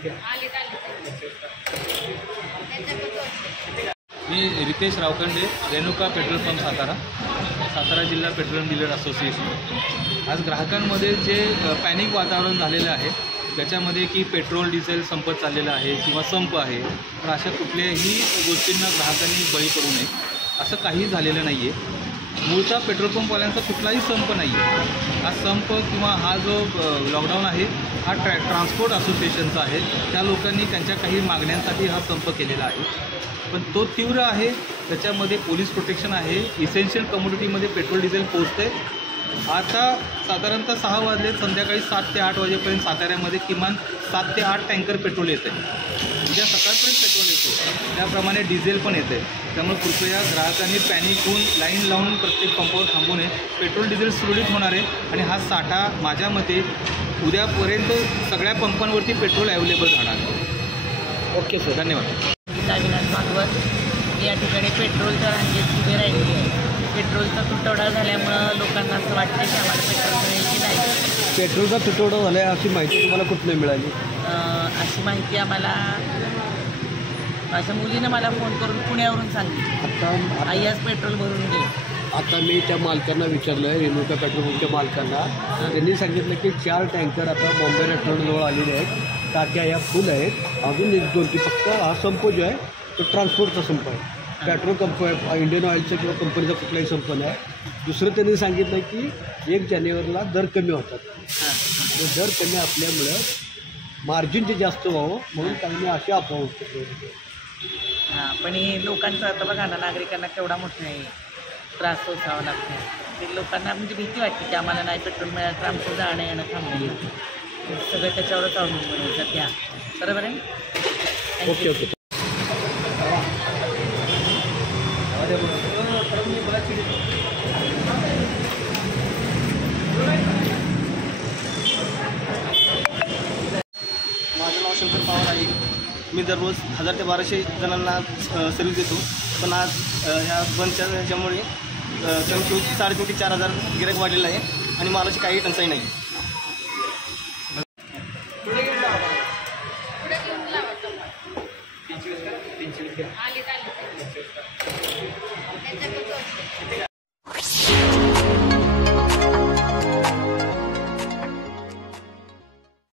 मी Riteish रावकंडे, Renuka petrol pump Satara, Satara जिल्हा petrol dealer association. आज ग्राहकांमध्ये जे पॅनिक वातावरण झालेलं आहे त्याच्यामध्ये की पेट्रोल डिझेल संपत चाललेलं आहे किंवा संप आहे, तर अशा कुठल्याही गोष्टींना ग्राहकांनी बळी पडू नये। असं काही झालेलं नाही आहे। मूळचा पेट्रोल पंपवाल्यांचा कुठलाही संप नाही आहे। हा संप किंवा हा जो लॉकडाऊन आहे हा ट्रान्सपोर्ट असोसिएशनचा आहे। त्या लोकांनी त्यांच्या काही मागण्यांसाठी हा संप केलेला आहे, पण तो तीव्र आहे। त्याच्यामध्ये पोलीस प्रोटेक्शन आहे। इसेन्शियल कमोडिटीमध्ये पेट्रोल डिझेल पोहोचते। आता साधारणतः 6 वाजले, संध्याकाळी 7 ते 8 वाजेपर्यंत साताऱ्यामध्ये किमान 7 ते 8 टँकर पेट्रोल येते। उद्या सकाळपर्यंत पेट्रोल येतो, त्याप्रमाणे डिझेल पण येते। त्यामुळे कृपया ग्राहकांनी पॅनिक होऊन लाईन लावून प्रत्येक पंपावर थांबू नये। पेट्रोल डिझेल सुरळीत होणार आहे आणि हा साठा माझ्या मते उद्यापर्यंत सगळ्या पंपांवरती पेट्रोल अवेलेबल राहणार। ओके सर, धन्यवाद। अविनाश भागवत, या ठिकाणी पेट्रोलच्या रांगेत उभे राहिली आहे। पेट्रोलचा तुटवडा झाल्यामुळं लोकांना असं वाटतं की आम्हाला पेट्रोल मिळेल की नाही। पेट्रोलचा तुटवडा झाला आहे अशी माहिती तुम्हाला कुठून मिळाली? अशी माहिती आम्हाला माझ्या मुलीनं मला फोन करून पुण्यावरून सांगितली, आता आई आज पेट्रोल भरून घे। आता मी त्या मालकांना विचारलं आहे, रेणुका पेट्रोल पंपच्या मालकांना। त्यांनी सांगितलं की 4 टँकर आता बॉम्बे रेस्टॉरंटजवळ आलेले आहेत। टाक्या या फुल आहेत, अजून 1-2 फक्त हा संप जो आहे तो ट्रान्सपोर्टचा संप आहे। पेट्रोल इंडियन ऑइलचा किंवा कंपनीचा कुठलाही संप नाही। दुसरं त्यांनी सांगितलं की 1 जानेवारीला दर कमी होतात। दर कमी असल्यामुळं मार्जिन जे जास्त व्हावं म्हणून त्यांनी अशा अफवा होते। हां, पण हे लोकांचं आता बघा ना, नागरिकांना केवढा मोठा आहे त्रास सोसावा लागतो। ते लोकांना म्हणजे भीती वाटते की आम्हाला नाही पेट्रोल मिळालं तर आमचं जाणं येणं थांबलं, सगळं त्याच्यावरच अवलंबून आहे सध्या। बरोबर आहे? Okay okay. माझं नाव शंकर पवार आहे। मी दररोज 1000 ते 1200 जणांना सर्व्हिस देतो, पण आज ह्या बंदच्या ह्याच्यामुळे कमी 3,500 ते 4,000 गिऱ्हाईक वाढलेलं आहे आणि मालाची काही टंचाई नाही। पुढे घेऊन लावा.